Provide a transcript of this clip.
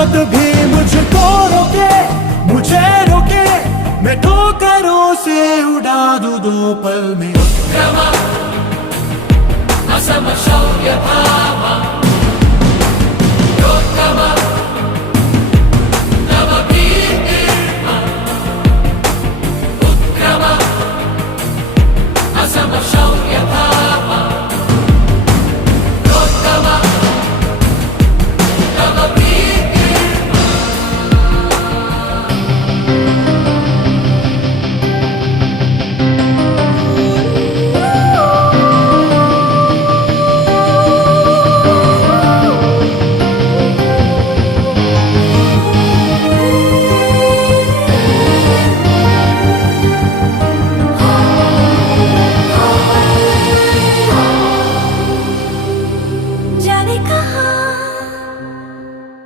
मौत भी मुझको रोके, मुझे रोके, मैं ठोकरों से उड़ा दूं 2 पल में। असम शौर्य भावा